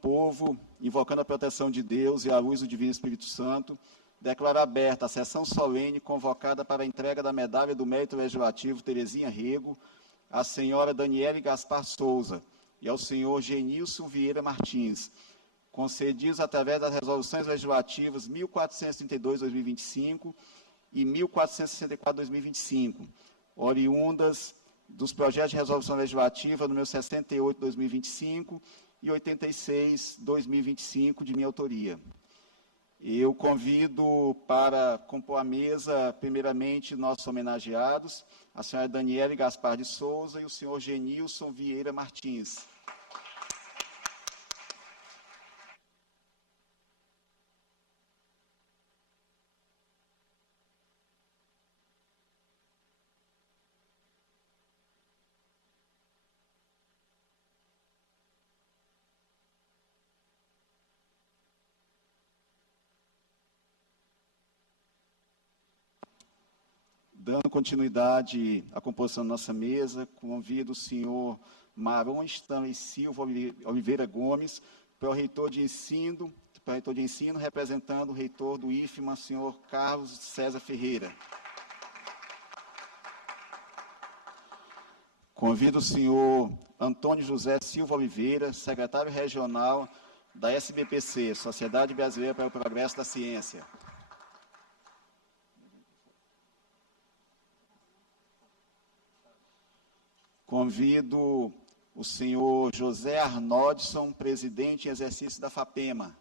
povo, invocando a proteção de Deus e a luz do Divino Espírito Santo, declaro aberta a sessão solene convocada para a entrega da Medalha do Mérito Legislativo Terezinha Rego, à senhora Daniele Gaspar Souza e ao senhor Genilson Vieira Martins, concedidos através das resoluções legislativas 1432/2025 e 1464/2025, oriundas dos projetos de resolução legislativa número 68/2025 e 86/2025, de minha autoria. Eu convido para compor a mesa, primeiramente, nossos homenageados, a senhora Daniele Gaspar de Souza e o senhor Genilson Vieira Martins. Dando continuidade à composição da nossa mesa, convido o senhor Maron Stanley Silva Oliveira Gomes, pró-reitor de ensino, representando o reitor do IFMA, senhor Carlos César Ferreira. Convido o senhor Antônio José Silva Oliveira, secretário regional da SBPC, Sociedade Brasileira para o Progresso da Ciência. Convido o senhor José Arnodson, presidente em exercício da FAPEMA.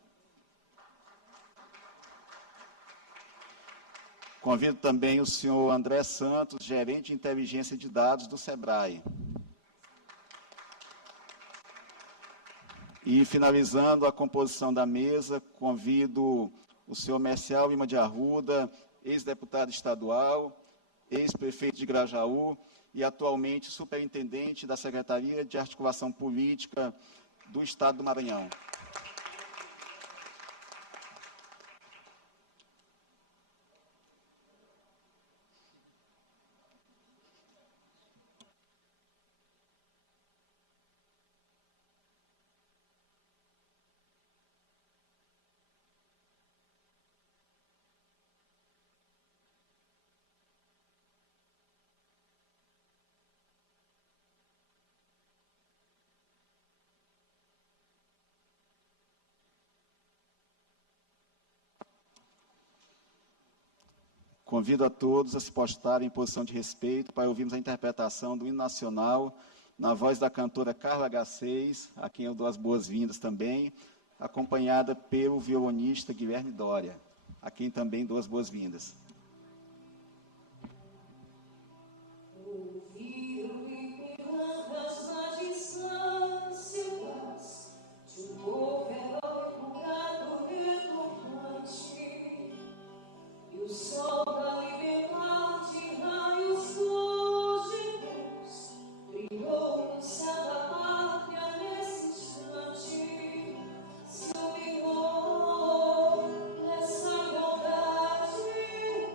Convido também o senhor André Santos, gerente de inteligência de dados do SEBRAE. E, finalizando a composição da mesa, convido o senhor Mercial Lima de Arruda, ex-deputado estadual, ex-prefeito de Grajaú, e atualmente superintendente da Secretaria de Articulação Política do Estado do Maranhão. Convido a todos a se postarem em posição de respeito para ouvirmos a interpretação do hino nacional na voz da cantora Carla H6, a quem eu dou as boas-vindas também, acompanhada pelo violonista Guilherme Dória, a quem também dou as boas-vindas. Essa igualdade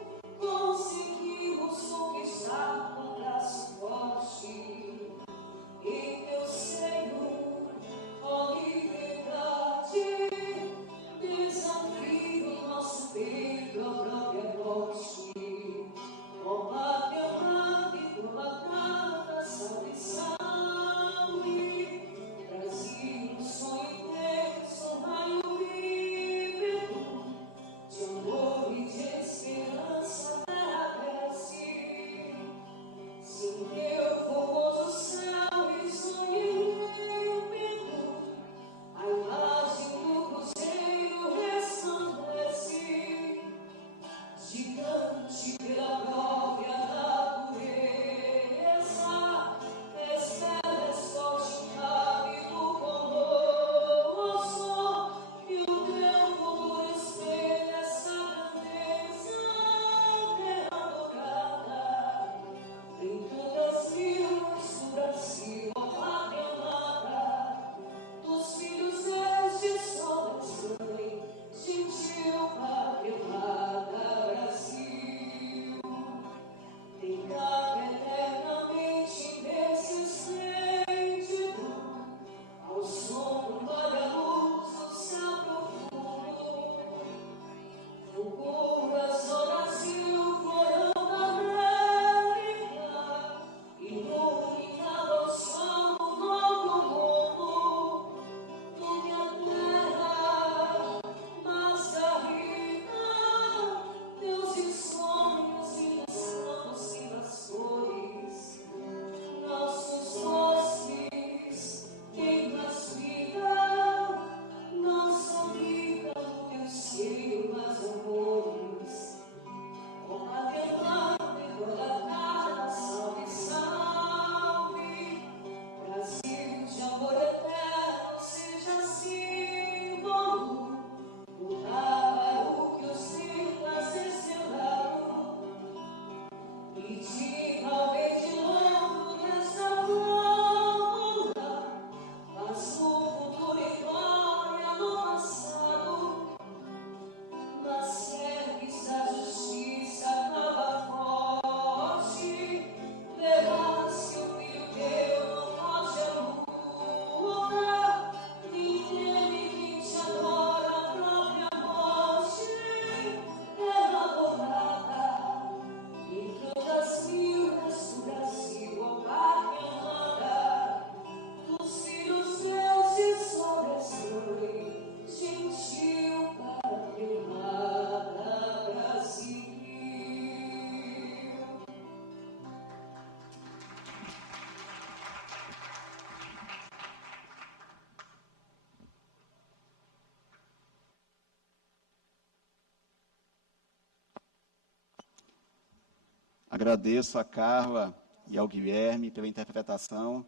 Agradeço a Carla e ao Guilherme pela interpretação.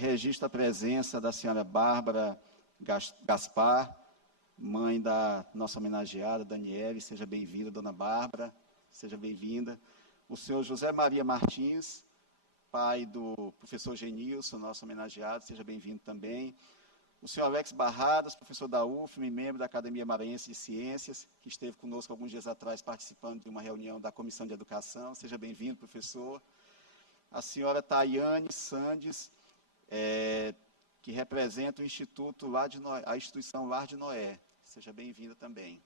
Registro a presença da senhora Bárbara Gaspar, mãe da nossa homenageada, Daniele. Seja bem-vinda, dona Bárbara, seja bem-vinda. O senhor José Maria Martins, pai do professor Genilson, nosso homenageado, seja bem-vindo também. O senhor Alex Barradas, professor da UFM, membro da Academia Maranhense de Ciências, que esteve conosco alguns dias atrás participando de uma reunião da Comissão de Educação. Seja bem-vindo, professor. A senhora Tayane Sandes, que representa o Instituto a instituição Lar de Noé. Seja bem-vinda também.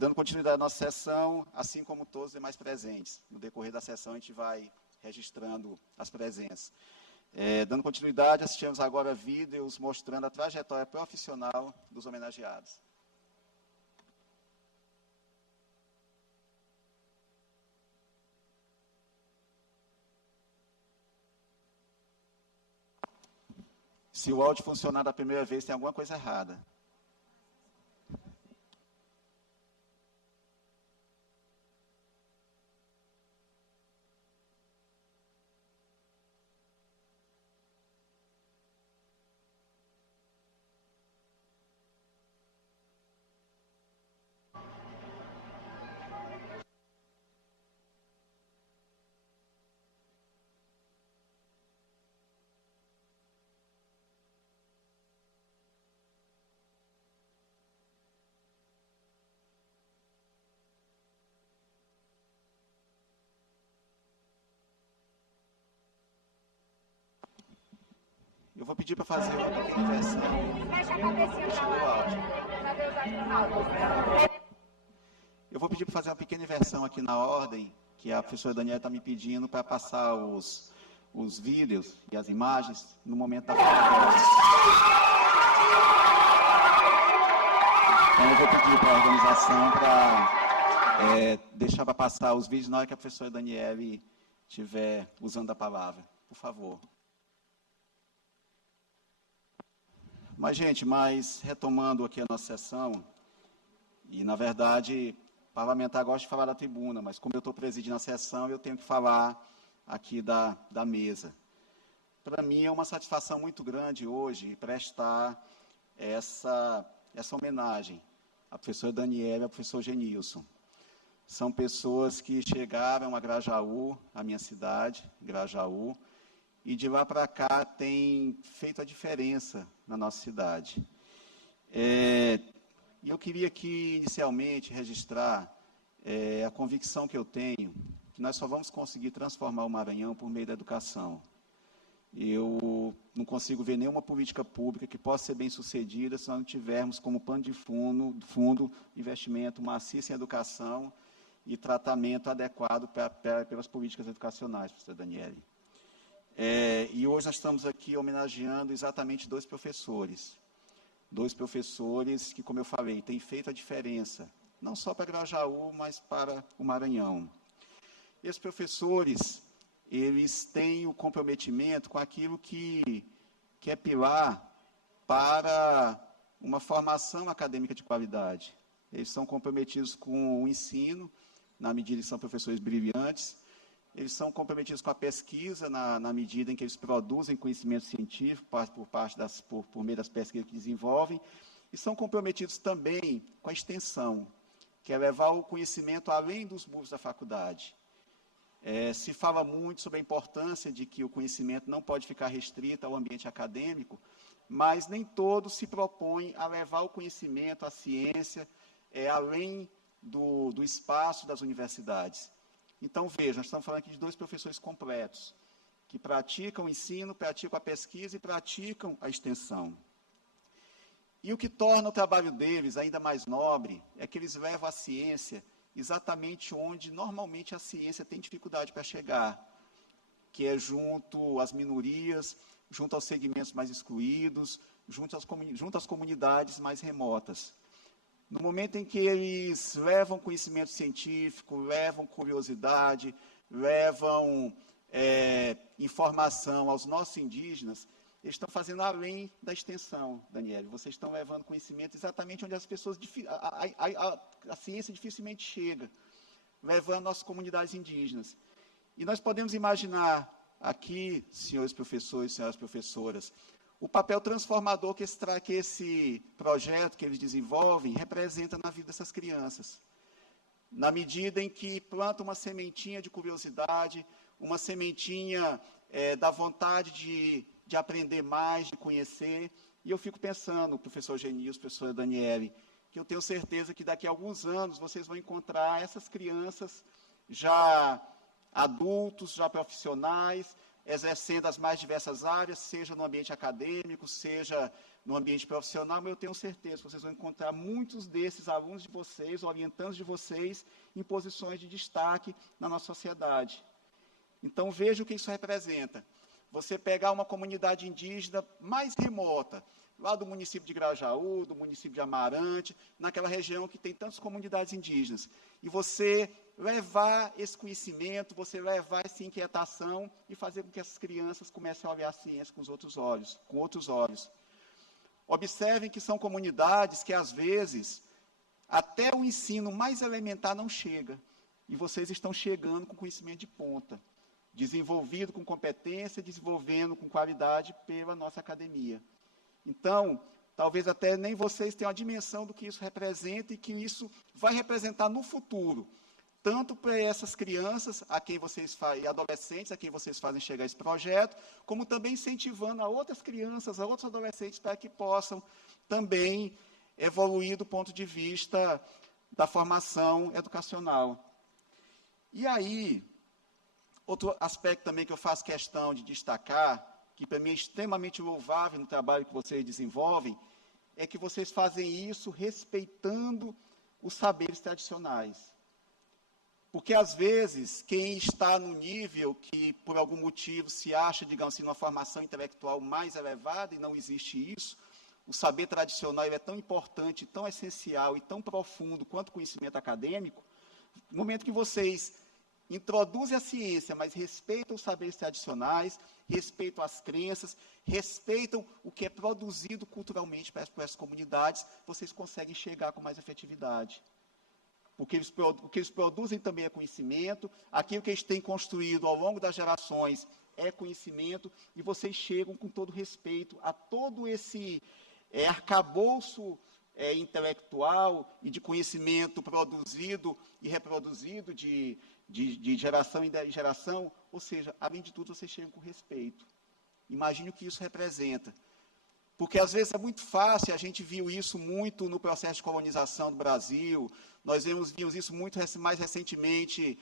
Dando continuidade à nossa sessão, assim como todos os demais presentes. No decorrer da sessão, a gente vai registrando as presenças. Dando continuidade, assistimos agora vídeos mostrando a trajetória profissional dos homenageados. Se o áudio funcionar da primeira vez, tem alguma coisa errada. Eu vou pedir para fazer uma pequena inversão. Eu vou pedir para fazer uma pequena inversão aqui na ordem, que a professora Daniela está me pedindo para passar os vídeos e as imagens no momento da fala dela. Então, eu vou pedir para a organização para deixar para passar os vídeos na hora que a professora Daniela estiver usando a palavra. Por favor. Mas, gente, retomando aqui a nossa sessão, e, na verdade, parlamentar gosta de falar da tribuna, mas como eu estou presidindo a sessão, eu tenho que falar aqui da mesa. Para mim, é uma satisfação muito grande hoje prestar essa homenagem à professora Daniela e ao professor Genilson. São pessoas que chegaram a Grajaú, a minha cidade, Grajaú, e de lá para cá tem feito a diferença na nossa cidade. E eu queria aqui, inicialmente, registrar a convicção que eu tenho, que nós só vamos conseguir transformar o Maranhão por meio da educação. Eu não consigo ver nenhuma política pública que possa ser bem sucedida se nós não tivermos como pano de fundo investimento maciço em educação e tratamento adequado pelas políticas educacionais, professora Daniele. E hoje nós estamos aqui homenageando exatamente dois professores que, como eu falei, têm feito a diferença, não só para Grajaú, mas para o Maranhão. Esses professores, eles têm o comprometimento com aquilo que é pilar para uma formação acadêmica de qualidade. Eles são comprometidos com o ensino, na medida que são professores brilhantes. Eles são comprometidos com a pesquisa, na medida em que eles produzem conhecimento científico por meio das pesquisas que desenvolvem, e são comprometidos também com a extensão, que é levar o conhecimento além dos muros da faculdade. Se fala muito sobre a importância de que o conhecimento não pode ficar restrito ao ambiente acadêmico, mas nem todos se propõem a levar o conhecimento, a ciência, além do espaço das universidades. Então, veja, nós estamos falando aqui de dois professores completos, que praticam o ensino, praticam a pesquisa e praticam a extensão. E o que torna o trabalho deles ainda mais nobre é que eles levam a ciência exatamente onde normalmente a ciência tem dificuldade para chegar, que é junto às minorias, junto aos segmentos mais excluídos, junto às comunidades mais remotas. No momento em que eles levam conhecimento científico, levam curiosidade, levam informação aos nossos indígenas, eles estão fazendo além da extensão, Daniele. Vocês estão levando conhecimento exatamente onde as pessoas, a ciência dificilmente chega. levando nossas comunidades indígenas. E nós podemos imaginar aqui, senhores professores, senhoras professoras, o papel transformador que esse projeto que eles desenvolvem representa na vida dessas crianças. Na medida em que planta uma sementinha de curiosidade, uma sementinha da vontade de aprender mais, de conhecer. E eu fico pensando, professor Genilson, professora Daniele, que eu tenho certeza que daqui a alguns anos vocês vão encontrar essas crianças já adultos, já profissionais, exercendo as mais diversas áreas, seja no ambiente acadêmico, seja no ambiente profissional, mas eu tenho certeza que vocês vão encontrar muitos desses alunos de vocês, orientandos de vocês, em posições de destaque na nossa sociedade. Então, veja o que isso representa. Você pegar uma comunidade indígena mais remota, lá do município de Grajaú, do município de Amarante, naquela região que tem tantas comunidades indígenas, e você levar esse conhecimento, você levar essa inquietação e fazer com que essas crianças comecem a olhar a ciência com outros olhos. Observem que são comunidades que, às vezes, até o ensino mais elementar não chega, e vocês estão chegando com conhecimento de ponta, desenvolvido com competência, desenvolvendo com qualidade pela nossa academia. Então, talvez até nem vocês tenham a dimensão do que isso representa e que isso vai representar no futuro, tanto para essas crianças e adolescentes a quem vocês fazem chegar esse projeto, como também incentivando a outras crianças, a outros adolescentes, para que possam também evoluir do ponto de vista da formação educacional. E aí, outro aspecto também que eu faço questão de destacar, que para mim é extremamente louvável no trabalho que vocês desenvolvem, é que vocês fazem isso respeitando os saberes tradicionais. Porque, às vezes, quem está no nível que, por algum motivo, se acha, digamos assim, numa formação intelectual mais elevada, e não existe isso, o saber tradicional é tão importante, tão essencial e tão profundo quanto o conhecimento acadêmico, no momento que vocês introduzem a ciência, mas respeitam os saberes tradicionais, respeitam as crenças, respeitam o que é produzido culturalmente por essas comunidades, vocês conseguem chegar com mais efetividade. O que eles produzem também é conhecimento, aquilo que eles têm construído ao longo das gerações é conhecimento, e vocês chegam com todo respeito a todo esse arcabouço intelectual e de conhecimento produzido e reproduzido de geração em geração, ou seja, além de tudo, vocês chegam com respeito. Imagine o que isso representa. Porque, às vezes, é muito fácil, a gente viu isso muito no processo de colonização do Brasil, nós vimos isso muito mais recentemente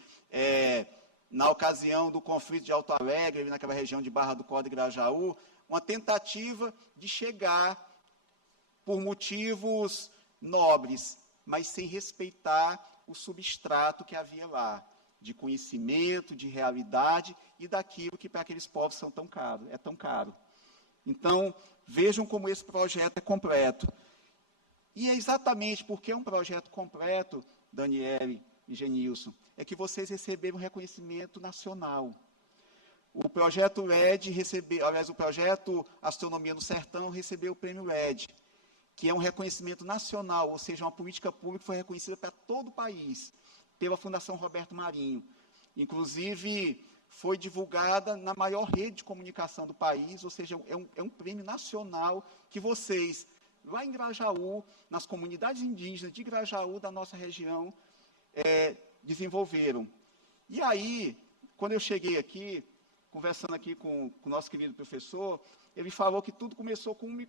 na ocasião do conflito de Alto Alegre, naquela região de Barra do Corda e Grajaú, uma tentativa de chegar por motivos nobres, mas sem respeitar o substrato que havia lá, de conhecimento, de realidade e daquilo que para aqueles povos é tão caro. Então, vejam como esse projeto é completo. E é exatamente porque é um projeto completo, Daniele e Genilson, é que vocês receberam reconhecimento nacional. O projeto LED o projeto Astronomia no Sertão recebeu o prêmio LED, que é um reconhecimento nacional, ou seja, uma política pública que foi reconhecida para todo o país, pela Fundação Roberto Marinho. Inclusive, foi divulgada na maior rede de comunicação do país, ou seja, é um prêmio nacional que vocês, lá em Grajaú, nas comunidades indígenas de Grajaú, da nossa região, desenvolveram. E aí, quando eu cheguei aqui, conversando aqui com o nosso querido professor, ele falou que tudo começou com um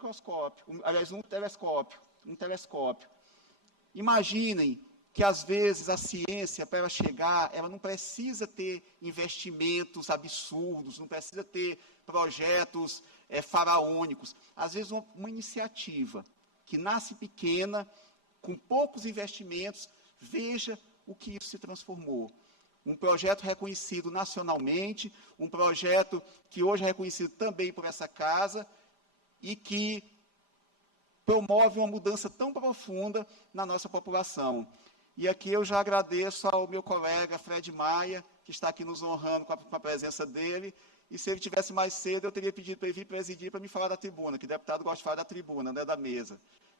telescópio. Imaginem que, às vezes, a ciência, para ela chegar, ela não precisa ter investimentos absurdos, não precisa ter projetos faraônicos. Às vezes, uma iniciativa que nasce pequena, com poucos investimentos, veja o que isso se transformou. Um projeto reconhecido nacionalmente, um projeto que hoje é reconhecido também por essa casa e que promove uma mudança tão profunda na nossa população. E aqui eu já agradeço ao meu colega Fred Maia, que está aqui nos honrando com a presença dele, e se ele tivesse mais cedo, eu teria pedido para ele vir presidir para me falar da tribuna, que o deputado gosta de falar da tribuna, não é da mesa.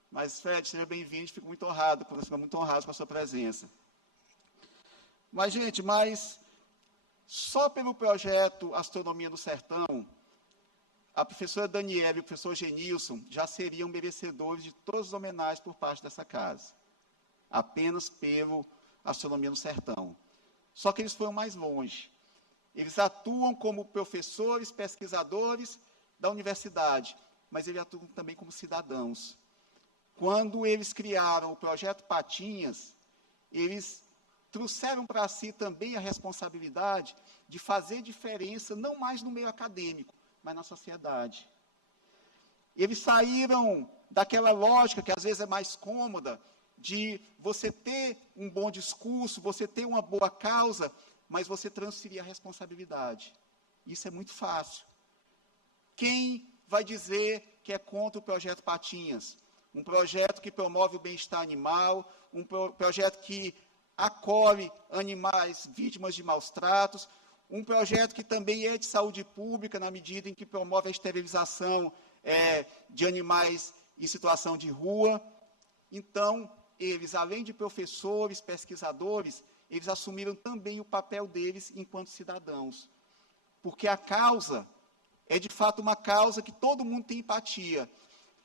Mas, Fred, seja bem-vindo, fico muito honrado com a sua presença. Mas, gente, só pelo projeto Astronomia do Sertão, a professora Daniela e o professor Genilson já seriam merecedores de todas as homenagens por parte dessa casa, apenas pelo Astronomia no Sertão. Só que eles foram mais longe. Eles atuam como professores, pesquisadores da universidade, mas eles atuam também como cidadãos. Quando eles criaram o projeto Patinhas, eles trouxeram para si também a responsabilidade de fazer diferença, não mais no meio acadêmico, mas na sociedade. Eles saíram daquela lógica que às vezes é mais cômoda, de você ter um bom discurso, você ter uma boa causa, mas você transferir a responsabilidade. Isso é muito fácil. Quem vai dizer que é contra o projeto Patinhas? Um projeto que promove o bem-estar animal, um projeto que acolhe animais vítimas de maus tratos, um projeto que também é de saúde pública, na medida em que promove a esterilização de animais em situação de rua. Então, eles, além de professores, pesquisadores, eles assumiram também o papel deles enquanto cidadãos. Porque a causa é, de fato, uma causa que todo mundo tem empatia.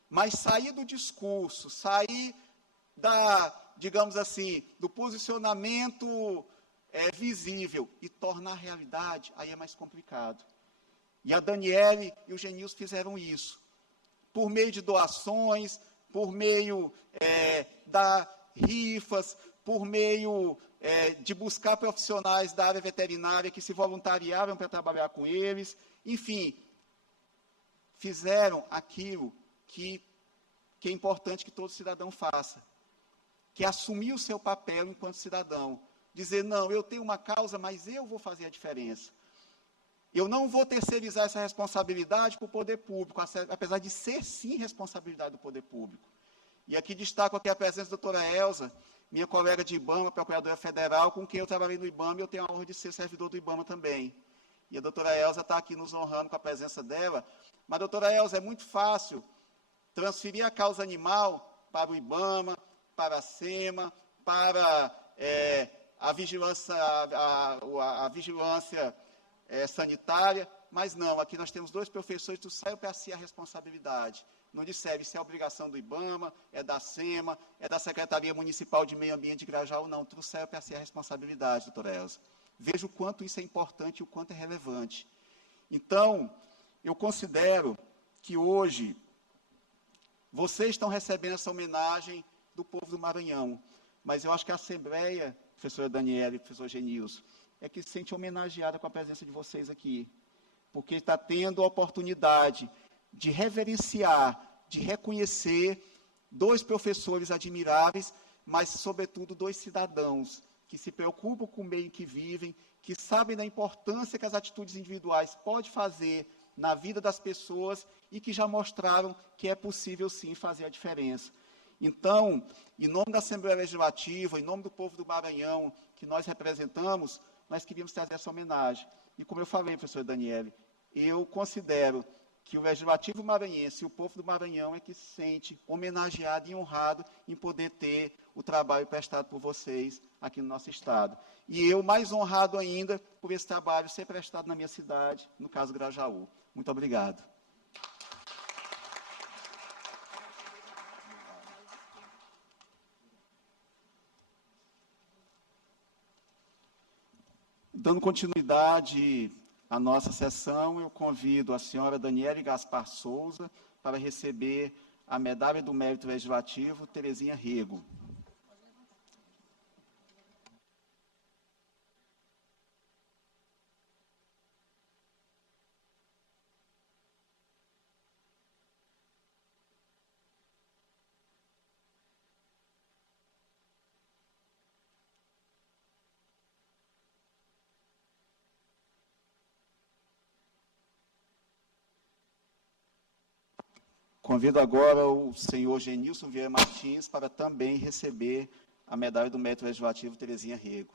Mas sair do discurso, sair digamos assim, do posicionamento visível e tornar realidade, aí é mais complicado. E a Daniele e o Genilson fizeram isso. Por meio de doações, por meio da rifas, por meio de buscar profissionais da área veterinária que se voluntariaram para trabalhar com eles. Enfim, fizeram aquilo que é importante que todo cidadão faça, que é assumir o seu papel enquanto cidadão. Dizer, não, eu tenho uma causa, mas eu vou fazer a diferença. Eu não vou terceirizar essa responsabilidade para o poder público, apesar de ser, sim, responsabilidade do poder público. E aqui destaco aqui a presença da doutora Elza, minha colega de IBAMA, procuradora federal, com quem eu trabalhei no IBAMA, e eu tenho a honra de ser servidor do IBAMA também. E a doutora Elza está aqui nos honrando com a presença dela. Mas, doutora Elza, é muito fácil transferir a causa animal para o IBAMA, para a SEMA, para a vigilância, a vigilância sanitária, mas não, aqui nós temos 2 professores que trouxeram para si a responsabilidade. Não disseram, isso é obrigação do IBAMA, é da SEMA, é da Secretaria Municipal de Meio Ambiente de Grajaú, não, trouxeram para si a responsabilidade, doutora Elza. Veja o quanto isso é importante e o quanto é relevante. Então, eu considero que hoje vocês estão recebendo essa homenagem do povo do Maranhão, mas eu acho que a Assembleia, professora Daniela e professor Genilson, é que se sente homenageada com a presença de vocês aqui, porque está tendo a oportunidade de reverenciar, de reconhecer 2 professores admiráveis, mas, sobretudo, 2 cidadãos que se preocupam com o meio em que vivem, que sabem da importância que as atitudes individuais podem fazer na vida das pessoas e que já mostraram que é possível, sim, fazer a diferença. Então, em nome da Assembleia Legislativa, em nome do povo do Maranhão, que nós representamos, nós queríamos trazer essa homenagem. E como eu falei, professor Daniele, eu considero que o Legislativo maranhense e o povo do Maranhão é que se sente homenageado e honrado em poder ter o trabalho prestado por vocês aqui no nosso Estado. E eu mais honrado ainda por esse trabalho ser prestado na minha cidade, no caso Grajaú. Muito obrigado. Dando continuidade à nossa sessão, eu convido a senhora Daniele Gaspar Souza para receber a medalha do Mérito Legislativo, Terezinha Rego. Convido agora o senhor Genilson Vieira Martins para também receber a medalha do Mérito Legislativo Terezinha Rego.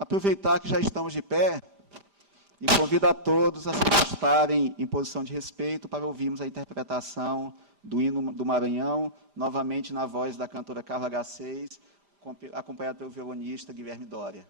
aproveitar que já estamos de pé e convido a todos a se postarem em posição de respeito para ouvirmos a interpretação do hino do Maranhão, novamente na voz da cantora Carla H6, acompanhada pelo violonista Guilherme Dória.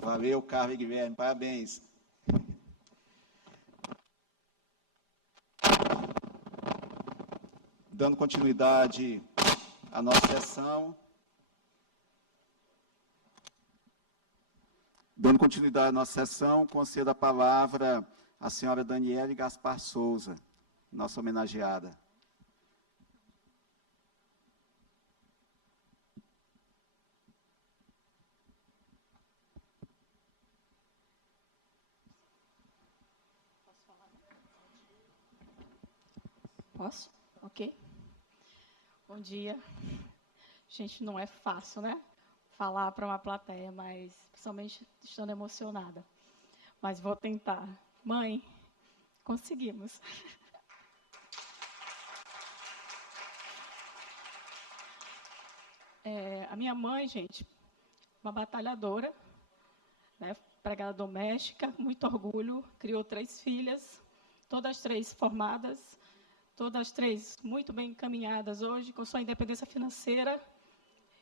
Valeu, Carla e Guilherme, parabéns. Dando continuidade à nossa sessão. Concedo a palavra à senhora Daniele Gaspar Souza, nossa homenageada. Posso? Ok. Bom dia. Gente, não é fácil, né? Falar para uma plateia, mas principalmente estando emocionada. Mas vou tentar. Mãe, conseguimos. A minha mãe, gente, uma batalhadora, né? Empregada doméstica, muito orgulho, criou 3 filhas, todas 3 formadas, todas 3 muito bem encaminhadas hoje, com sua independência financeira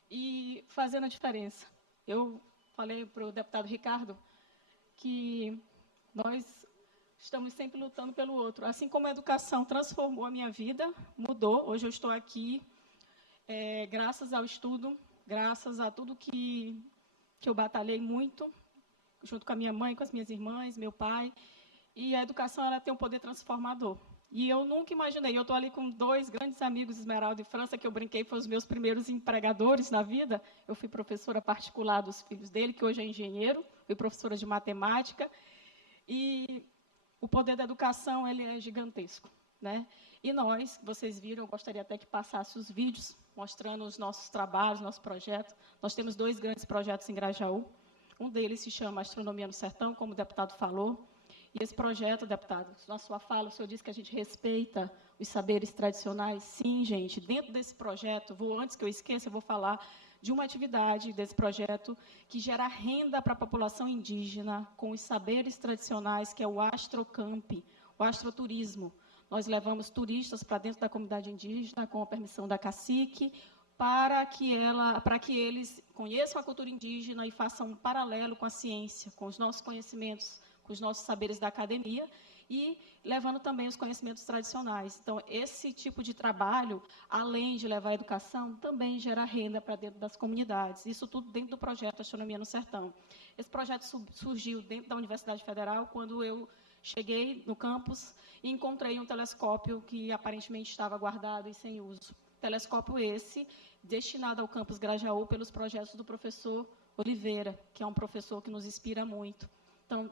e fazendo a diferença. Eu falei para o deputado Ricardo que nós estamos sempre lutando pelo outro. Assim como a educação transformou a minha vida, mudou. Hoje eu estou aqui graças ao estudo, graças a tudo que eu batalhei muito, junto com a minha mãe, com as minhas irmãs, meu pai. E a educação ela tem um poder transformador. E eu nunca imaginei, eu estou ali com 2 grandes amigos, Esmeralda e França, que eu brinquei, foram os meus primeiros empregadores na vida. Eu fui professora particular dos filhos dele, que hoje é engenheiro, fui professora de matemática. E o poder da educação ele é gigantesco, né? E nós, vocês viram, eu gostaria até que passasse os vídeos, mostrando os nossos trabalhos, nosso projeto. Nós temos 2 grandes projetos em Grajaú. Um deles se chama Astronomia no Sertão, como o deputado falou. E esse projeto, deputado, na sua fala, o senhor disse que a gente respeita os saberes tradicionais. Sim, gente, dentro desse projeto, antes que eu esqueça, eu vou falar de uma atividade desse projeto que gera renda para a população indígena com os saberes tradicionais, que é o Astrocamp, o astroturismo. Nós levamos turistas para dentro da comunidade indígena, com a permissão da cacique, para que eles conheçam a cultura indígena e façam um paralelo com a ciência, com os nossos conhecimentos, com os nossos saberes da academia e levando também os conhecimentos tradicionais. Então, esse tipo de trabalho, além de levar a educação, também gera renda para dentro das comunidades. Isso tudo dentro do projeto Astronomia no Sertão. Esse projeto surgiu dentro da Universidade Federal, quando eu cheguei no campus e encontrei um telescópio que aparentemente estava guardado e sem uso. Telescópio esse, destinado ao campus Grajaú pelos projetos do professor Oliveira, que é um professor que nos inspira muito. Então,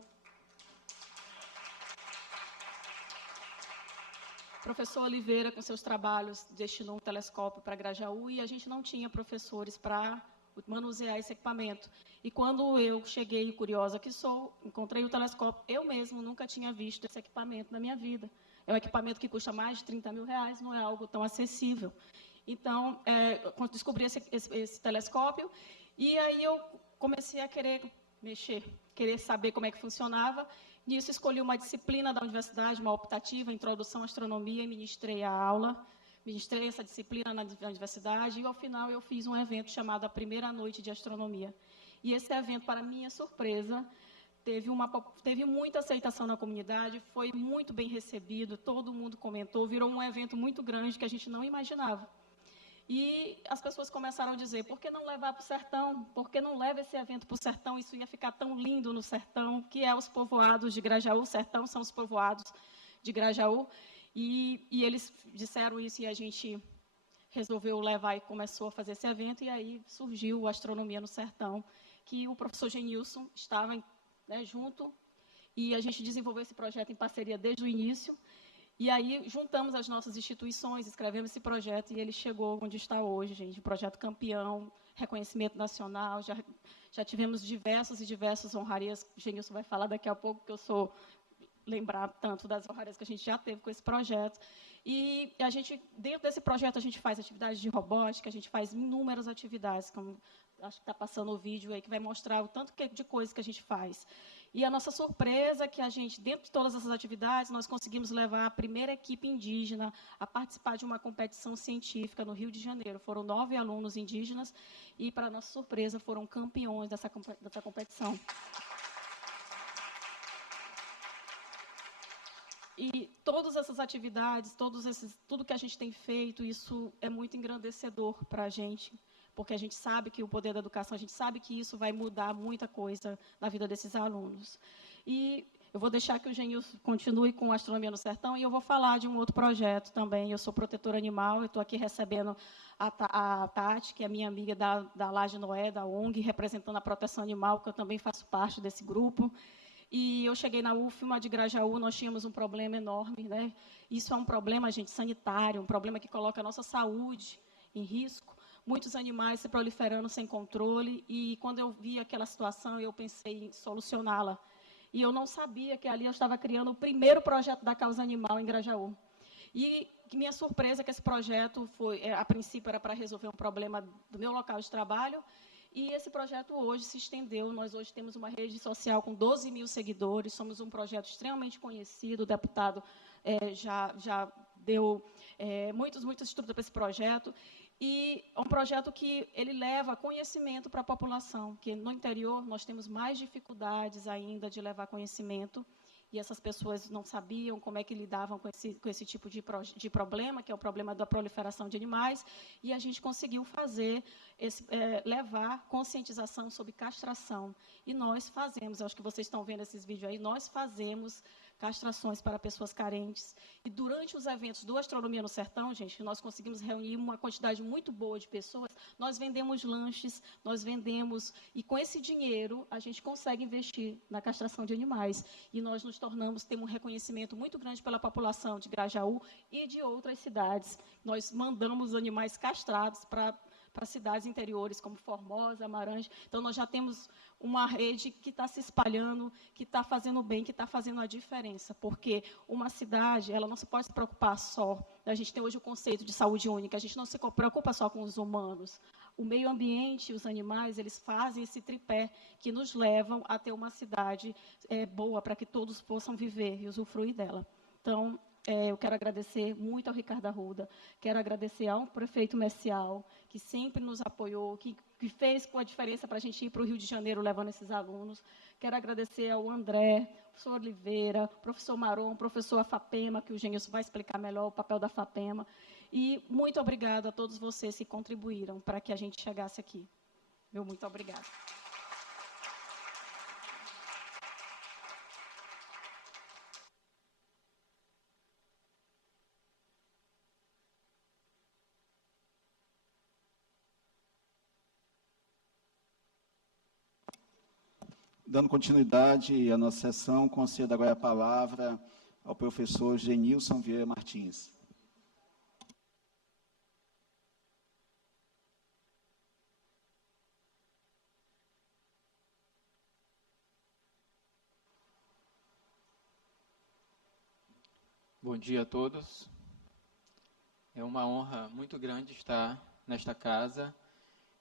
o professor Oliveira, com seus trabalhos, destinou um telescópio para Grajaú e a gente não tinha professores para manusear esse equipamento. E quando eu cheguei, curiosa que sou, encontrei o telescópio, eu mesmo nunca tinha visto esse equipamento na minha vida. É um equipamento que custa mais de R$30 mil, não é algo tão acessível. Então, descobri esse telescópio e aí eu comecei a querer mexer, querer saber como é que funcionava. Nisso, escolhi uma disciplina da universidade, uma optativa, Introdução à Astronomia, e ministrei a aula. Ministrei essa disciplina na universidade e, ao final, eu fiz um evento chamado A Primeira Noite de Astronomia. E esse evento, para minha surpresa, teve muita aceitação na comunidade, foi muito bem recebido, todo mundo comentou, virou um evento muito grande que a gente não imaginava. E as pessoas começaram a dizer, por que não levar para o sertão? Por que não leva esse evento para o sertão? Isso ia ficar tão lindo no sertão, que é os povoados de Grajaú. O sertão são os povoados de Grajaú. E eles disseram isso e a gente resolveu levar e começou a fazer esse evento. E aí surgiu a Astronomia no Sertão, que o professor Genilson estava junto. E a gente desenvolveu esse projeto em parceria desde o início. E aí juntamos as nossas instituições, escrevemos esse projeto e ele chegou onde está hoje, gente. Um projeto campeão, reconhecimento nacional, já tivemos diversas honrarias. O Genilson vai falar daqui a pouco, que eu sou lembrar tanto das honrarias que a gente já teve com esse projeto. E a gente, dentro desse projeto, a gente faz atividades de robótica, a gente faz inúmeras atividades, como acho que está passando o vídeo aí, que vai mostrar o tanto de coisa que a gente faz. E a nossa surpresa é que a gente, dentro de todas essas atividades, nós conseguimos levar a primeira equipe indígena a participar de uma competição científica no Rio de Janeiro. Foram 9 alunos indígenas e, para nossa surpresa, foram campeões dessa competição. E todas essas atividades, tudo que a gente tem feito, isso é muito engrandecedor para a gente, porque a gente sabe que o poder da educação, a gente sabe que isso vai mudar muita coisa na vida desses alunos. E eu vou deixar que o Genilson continue com a Astronomia no Sertão e eu vou falar de um outro projeto também. Eu sou protetora animal, eu estou aqui recebendo a Tati, que é minha amiga da Laje Noé, da ONG, representando a proteção animal, que eu também faço parte desse grupo. E eu cheguei na UFMA de Grajaú, nós tínhamos um problema enorme, né? Isso é um problema, gente, sanitário, um problema que coloca a nossa saúde em risco. Muitos animais se proliferando sem controle, e quando eu vi aquela situação, eu pensei em solucioná-la. E eu não sabia que ali eu estava criando o primeiro projeto da causa animal em Grajaú. E minha surpresa é que esse projeto a princípio era para resolver um problema do meu local de trabalho, e esse projeto hoje se estendeu. Nós hoje temos uma rede social com 12 mil seguidores, somos um projeto extremamente conhecido, o deputado já deu muitos estudos para esse projeto, e é um projeto que ele leva conhecimento para a população, que no interior nós temos mais dificuldades ainda de levar conhecimento, e essas pessoas não sabiam como é que lidavam com esse tipo de problema, que é o problema da proliferação de animais, e a gente conseguiu levar conscientização sobre castração. E nós fazemos, acho que vocês estão vendo esses vídeos aí, nós fazemos castrações para pessoas carentes. E durante os eventos do Astronomia no Sertão, gente, nós conseguimos reunir uma quantidade muito boa de pessoas, nós vendemos lanches, e com esse dinheiro a gente consegue investir na castração de animais. E nós temos um reconhecimento muito grande pela população de Grajaú e de outras cidades. Nós mandamos animais castrados para para cidades interiores como Formosa, Amarante. Então, nós já temos uma rede que está se espalhando, que está fazendo bem, que está fazendo a diferença, porque uma cidade, ela não se pode se preocupar só. A gente tem hoje o conceito de saúde única, a gente não se preocupa só com os humanos. O meio ambiente e os animais, eles fazem esse tripé que nos levam a ter uma cidade boa para que todos possam viver e usufruir dela. Então, eu quero agradecer muito ao Ricardo Arruda, quero agradecer ao prefeito Messial, que sempre nos apoiou, que fez com a diferença para a gente ir para o Rio de Janeiro levando esses alunos. Quero agradecer ao André, professor Oliveira, professor Maron, professor Afapema, que o Genilson vai explicar melhor o papel da Afapema. E muito obrigado a todos vocês que contribuíram para que a gente chegasse aqui. Meu muito obrigado. Dando continuidade à nossa sessão, concedo agora a palavra ao professor Genilson Vieira Martins. Bom dia a todos. É uma honra muito grande estar nesta casa.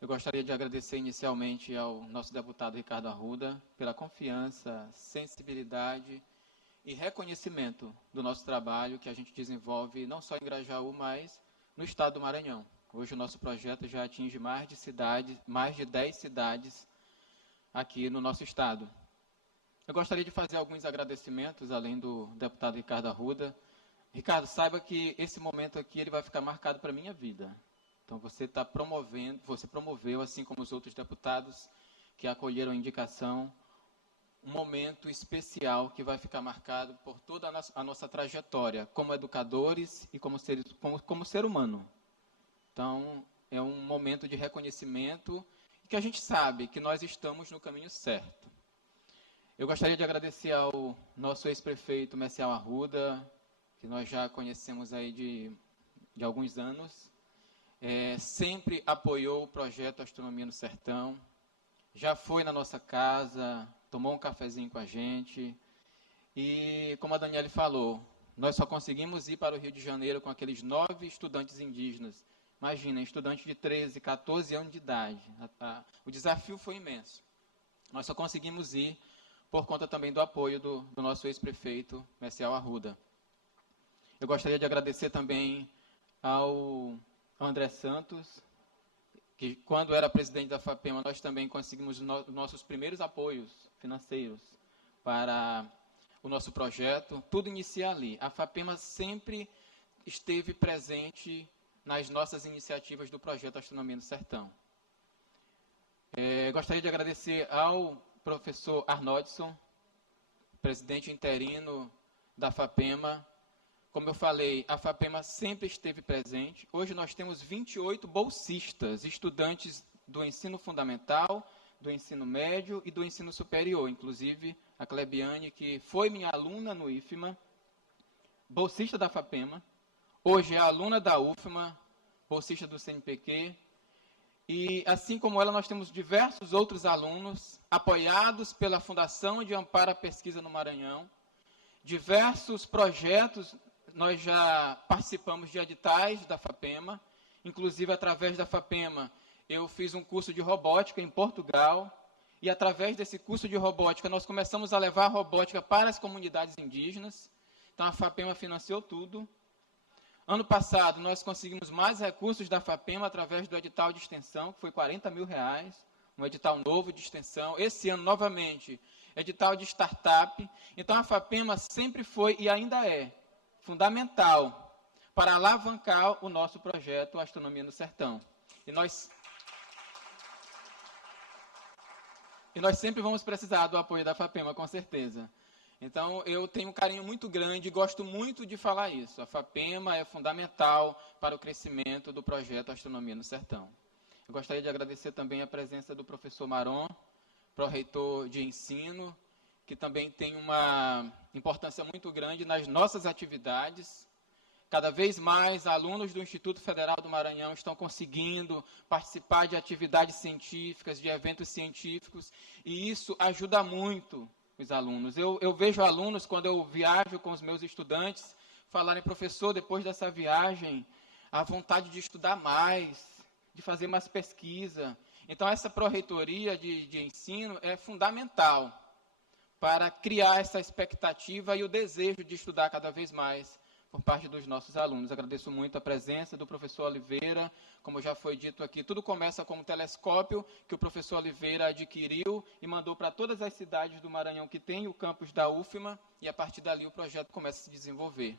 Eu gostaria de agradecer inicialmente ao nosso deputado Ricardo Arruda pela confiança, sensibilidade e reconhecimento do nosso trabalho que a gente desenvolve não só em Grajaú, mas no estado do Maranhão. Hoje o nosso projeto já atinge mais de 10 cidades aqui no nosso estado. Eu gostaria de fazer alguns agradecimentos, além do deputado Ricardo Arruda. Ricardo, saiba que esse momento aqui ele vai ficar marcado para a minha vida. Então, você promoveu, assim como os outros deputados que acolheram a indicação, um momento especial que vai ficar marcado por toda a nossa trajetória como educadores e como ser humano. Então, é um momento de reconhecimento e que a gente sabe que nós estamos no caminho certo. Eu gostaria de agradecer ao nosso ex-prefeito Messial Arruda, que nós já conhecemos aí de alguns anos. Sempre apoiou o projeto Astronomia no Sertão, já foi na nossa casa, tomou um cafezinho com a gente, e como a Daniele falou, nós só conseguimos ir para o Rio de Janeiro com aqueles 9 estudantes indígenas. Imagina, estudantes de 13, 14 anos de idade. O desafio foi imenso. Nós só conseguimos ir por conta também do apoio do nosso ex-prefeito Messial Arruda. Eu gostaria de agradecer também ao André Santos, que quando era presidente da FAPEMA, nós também conseguimos nossos primeiros apoios financeiros para o nosso projeto. Tudo inicia ali. A FAPEMA sempre esteve presente nas nossas iniciativas do projeto Astronomia no Sertão. Gostaria de agradecer ao professor Arnodson, presidente interino da FAPEMA. Como eu falei, a FAPEMA sempre esteve presente. Hoje nós temos 28 bolsistas, estudantes do ensino fundamental, do ensino médio e do ensino superior. Inclusive, a Clebiane, que foi minha aluna no IFMA, bolsista da FAPEMA, hoje é aluna da UFMA, bolsista do CNPq. E, assim como ela, nós temos diversos outros alunos apoiados pela Fundação de Amparo à Pesquisa no Maranhão. Diversos projetos. Nós já participamos de editais da FAPEMA, inclusive através da FAPEMA eu fiz um curso de robótica em Portugal, e através desse curso de robótica nós começamos a levar a robótica para as comunidades indígenas. Então a FAPEMA financiou tudo. Ano passado nós conseguimos mais recursos da FAPEMA através do edital de extensão, que foi R$40 mil, um edital novo de extensão. Esse ano, novamente, edital de startup. Então a FAPEMA sempre foi e ainda é fundamental para alavancar o nosso projeto Astronomia no Sertão. E nós sempre vamos precisar do apoio da FAPEMA, com certeza. Então, eu tenho um carinho muito grande e gosto muito de falar isso. A FAPEMA é fundamental para o crescimento do projeto Astronomia no Sertão. Eu gostaria de agradecer também a presença do professor Maron, pró-reitor de ensino, que também tem uma importância muito grande nas nossas atividades. Cada vez mais, alunos do Instituto Federal do Maranhão estão conseguindo participar de atividades científicas, de eventos científicos, e isso ajuda muito os alunos. Eu vejo alunos, quando eu viajo com os meus estudantes, falarem: professor, depois dessa viagem, a vontade de estudar mais, de fazer mais pesquisa. Então, essa pró-reitoria de ensino é fundamental para criar essa expectativa e o desejo de estudar cada vez mais por parte dos nossos alunos. Agradeço muito a presença do professor Oliveira. Como já foi dito aqui, tudo começa com um telescópio que o professor Oliveira adquiriu e mandou para todas as cidades do Maranhão que tem o campus da UFMA, e a partir dali o projeto começa a se desenvolver.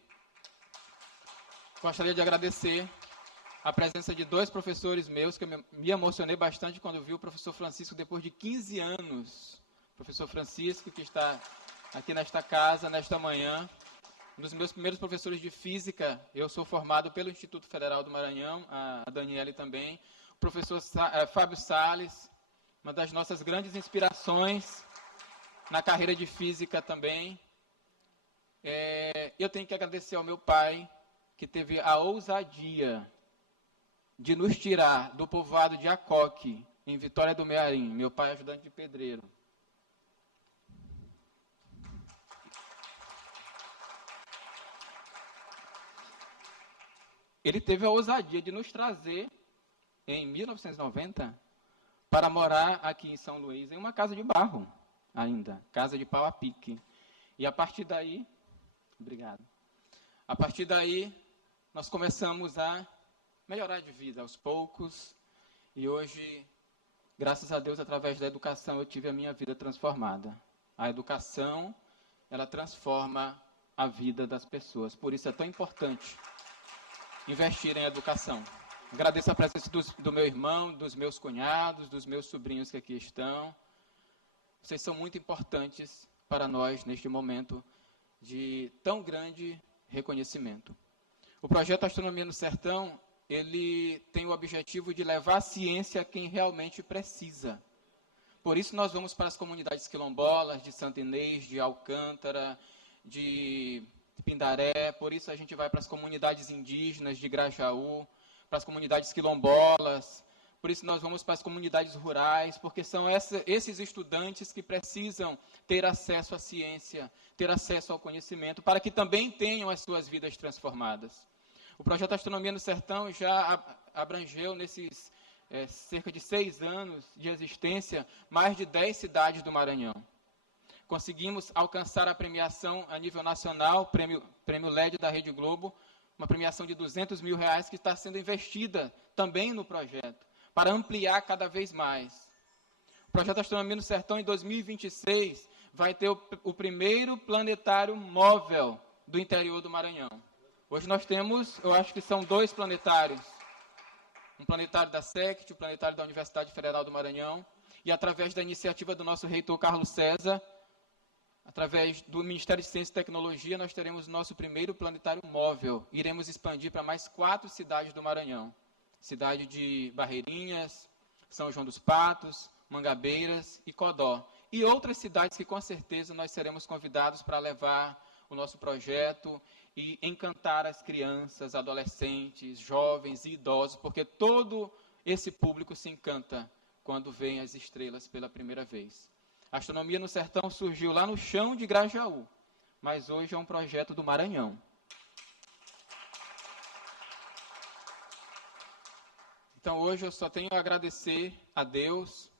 Gostaria de agradecer a presença de 2 professores meus, que eu me emocionei bastante quando vi o professor Francisco, depois de 15 anos. O professor Francisco, que está aqui nesta casa, nesta manhã. Um dos meus primeiros professores de física, eu sou formado pelo Instituto Federal do Maranhão, a Daniele também. O professor Fábio Salles, uma das nossas grandes inspirações na carreira de física também. Eu tenho que agradecer ao meu pai, que teve a ousadia de nos tirar do povoado de Acoque, em Vitória do Mearim. Meu pai é ajudante de pedreiro. Ele teve a ousadia de nos trazer, em 1990, para morar aqui em São Luís, em uma casa de barro ainda, casa de pau a pique. E a partir daí, obrigado, a partir daí, nós começamos a melhorar de vida aos poucos, e hoje, graças a Deus, através da educação, eu tive a minha vida transformada. A educação, ela transforma a vida das pessoas, por isso é tão importante investir em educação. Agradeço a presença do meu irmão, dos meus cunhados, dos meus sobrinhos que aqui estão. Vocês são muito importantes para nós neste momento de tão grande reconhecimento. O projeto Astronomia no Sertão, ele tem o objetivo de levar a ciência a quem realmente precisa. Por isso nós vamos para as comunidades quilombolas de Santa Inês, de Alcântara, de Pindaré, por isso a gente vai para as comunidades indígenas de Grajaú, para as comunidades quilombolas, por isso nós vamos para as comunidades rurais, porque são esses estudantes que precisam ter acesso à ciência, ter acesso ao conhecimento, para que também tenham as suas vidas transformadas. O projeto Astronomia no Sertão já abrangeu, nesses cerca de 6 anos de existência, mais de 10 cidades do Maranhão. Conseguimos alcançar a premiação a nível nacional, prêmio LED da Rede Globo, uma premiação de R$200 mil que está sendo investida também no projeto, para ampliar cada vez mais. O projeto Astronomia no Sertão, em 2026, vai ter o primeiro planetário móvel do interior do Maranhão. Hoje nós temos, eu acho que são 2 planetários, um planetário da SECT, o planetário da Universidade Federal do Maranhão, e através da iniciativa do nosso reitor Carlos César, através do Ministério de Ciência e Tecnologia, nós teremos o nosso primeiro planetário móvel. Iremos expandir para mais 4 cidades do Maranhão. Cidade de Barreirinhas, São João dos Patos, Mangabeiras e Codó. E outras cidades que, com certeza, nós seremos convidados para levar o nosso projeto e encantar as crianças, adolescentes, jovens e idosos, porque todo esse público se encanta quando vê as estrelas pela primeira vez. A Astronomia no Sertão surgiu lá no chão de Grajaú, mas hoje é um projeto do Maranhão. Então, hoje eu só tenho a agradecer a Deus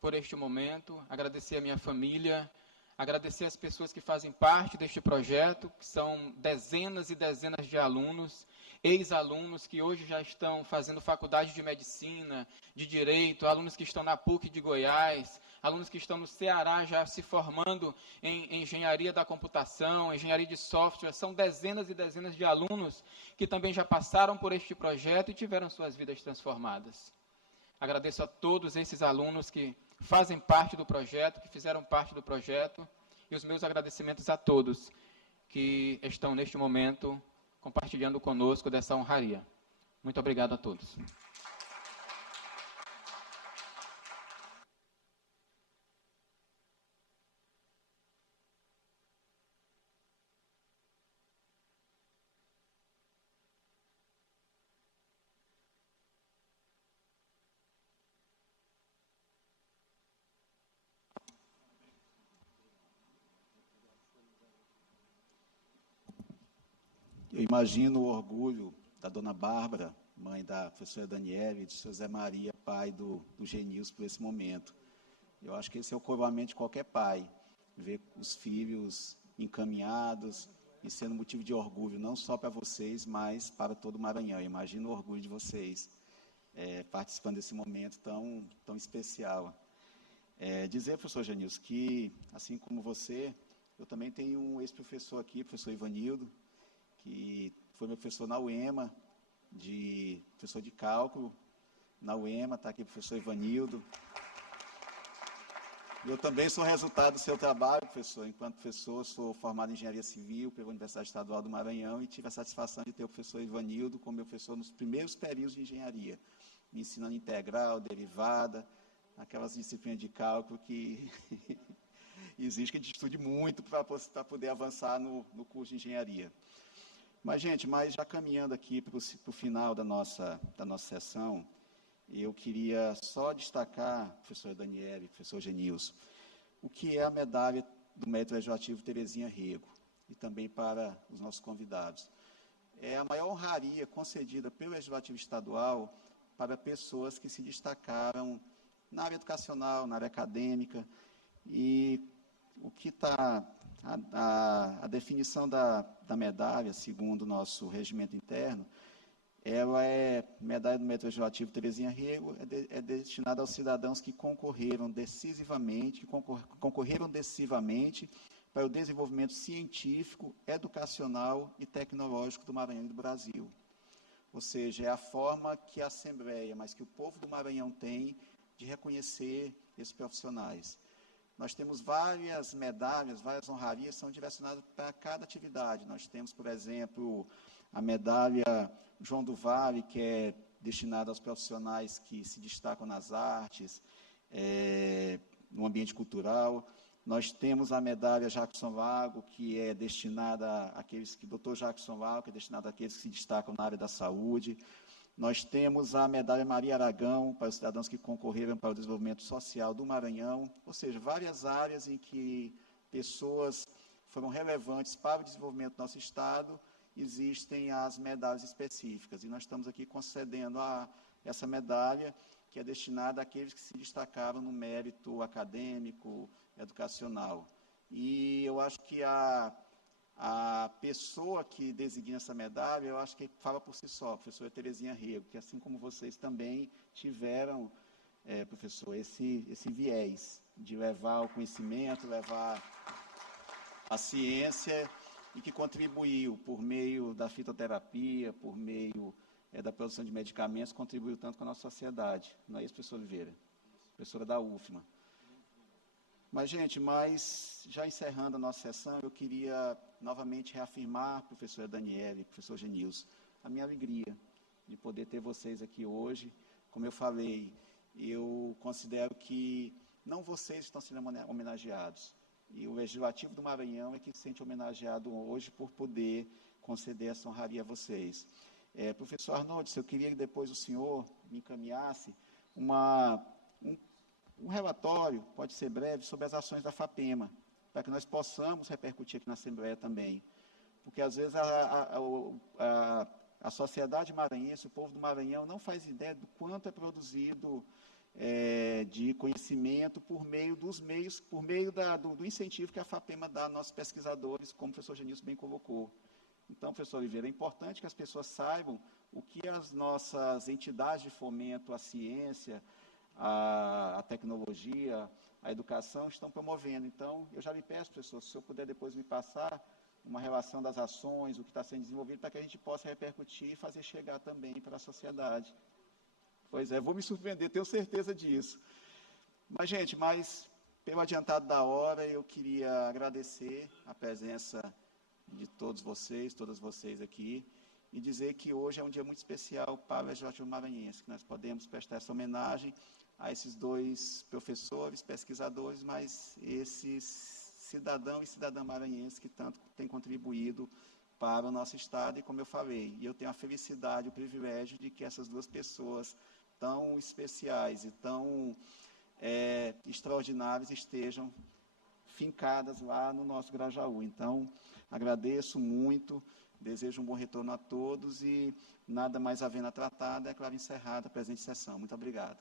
por este momento, agradecer a minha família, agradecer as pessoas que fazem parte deste projeto, que são dezenas e dezenas de alunos, ex-alunos que hoje já estão fazendo faculdade de medicina, de direito, alunos que estão na PUC de Goiás, alunos que estão no Ceará já se formando em engenharia da computação, engenharia de software. São dezenas e dezenas de alunos que também já passaram por este projeto e tiveram suas vidas transformadas. Agradeço a todos esses alunos que fazem parte do projeto, que fizeram parte do projeto, e os meus agradecimentos a todos que estão neste momento compartilhando conosco dessa honraria. Muito obrigado a todos. Eu imagino o orgulho da dona Bárbara, mãe da professora Daniela, e de seu Zé Maria, pai do Genilson, por esse momento. Eu acho que esse é o coroamento de qualquer pai, ver os filhos encaminhados e sendo motivo de orgulho, não só para vocês, mas para todo o Maranhão. Eu imagino o orgulho de vocês participando desse momento tão especial. Dizer, professor Genilson, que, assim como você, eu também tenho um ex-professor aqui, professor Ivanildo, que foi meu professor na UEMA, professor de cálculo, na UEMA, está aqui o professor Ivanildo. Eu também sou resultado do seu trabalho, professor. Enquanto professor, sou formado em Engenharia Civil pela Universidade Estadual do Maranhão e tive a satisfação de ter o professor Ivanildo como meu professor nos primeiros períodos de engenharia, me ensinando integral, derivada, aquelas disciplinas de cálculo que exige que a gente estude muito para poder avançar no curso de engenharia. Mas, gente, já caminhando aqui para o final da nossa sessão, eu queria só destacar, professora Daniele, professor Genilson, o que é a medalha do Mérito Legislativo Terezinha Rego, e também para os nossos convidados. É a maior honraria concedida pelo Legislativo Estadual para pessoas que se destacaram na área educacional, na área acadêmica, e o que está... A definição da medalha, segundo o nosso regimento interno, ela é medalha do Mérito Legislativo Terezinha Rego, é destinada aos cidadãos que concorreram decisivamente para o desenvolvimento científico, educacional e tecnológico do Maranhão e do Brasil. Ou seja, é a forma que a Assembleia, mas que o povo do Maranhão tem de reconhecer esses profissionais. Nós temos várias medalhas, várias honrarias, são direcionadas para cada atividade. Nós temos, por exemplo, a medalha João do Vale, que é destinada aos profissionais que se destacam nas artes, no ambiente cultural. Nós temos a medalha Jackson Lago, que é destinada àqueles que, Dr. Jackson Lago, que é destinada àqueles que se destacam na área da saúde. Nós temos a medalha Maria Aragão, para os cidadãos que concorreram para o desenvolvimento social do Maranhão, ou seja, várias áreas em que pessoas foram relevantes para o desenvolvimento do nosso Estado, existem as medalhas específicas. E nós estamos aqui concedendo essa medalha, que é destinada àqueles que se destacaram no mérito acadêmico, educacional. E eu acho que a pessoa que designa essa medalha, eu acho que fala por si só, a professora Terezinha Rego, que assim como vocês também tiveram, professor, esse viés de levar o conhecimento, levar a ciência, e que contribuiu por meio da fitoterapia, por meio da produção de medicamentos, contribuiu tanto com a nossa sociedade. Não é isso, professor Oliveira? Professora da UFMA. Mas, gente, já encerrando a nossa sessão, eu queria novamente reafirmar, professora Daniele, professor Genilson, a minha alegria de poder ter vocês aqui hoje. Como eu falei, eu considero que não vocês estão sendo homenageados, e o Legislativo do Maranhão é que se sente homenageado hoje por poder conceder essa honraria a vocês. Professor Arnoldo, eu queria que depois o senhor me encaminhasse um relatório, pode ser breve, sobre as ações da FAPEMA, para que nós possamos repercutir aqui na Assembleia também. Porque, às vezes, a sociedade maranhense, o povo do Maranhão, não faz ideia do quanto é produzido de conhecimento por meio do incentivo que a FAPEMA dá a nossos pesquisadores, como o professor Genilson bem colocou. Então, professor Oliveira, é importante que as pessoas saibam o que as nossas entidades de fomento à ciência, à tecnologia, à educação estão promovendo. Então, eu já lhe peço, professor, se o senhor puder depois me passar uma relação das ações, o que está sendo desenvolvido, para que a gente possa repercutir e fazer chegar também para a sociedade. Pois é, vou me surpreender, tenho certeza disso. Mas, gente, pelo adiantado da hora, eu queria agradecer a presença de todas vocês aqui, e dizer que hoje é um dia muito especial para o Legislativo Maranhense, que nós podemos prestar essa homenagem a esses dois professores, pesquisadores, mas esses cidadão e cidadã maranhense que tanto têm contribuído para o nosso Estado, e como eu falei, eu tenho a felicidade, o privilégio de que essas duas pessoas tão especiais e tão extraordinárias estejam fincadas lá no nosso Grajaú. Então, agradeço muito, desejo um bom retorno a todos e nada mais havendo a tratar, declaro encerrada a presente sessão. Muito obrigado.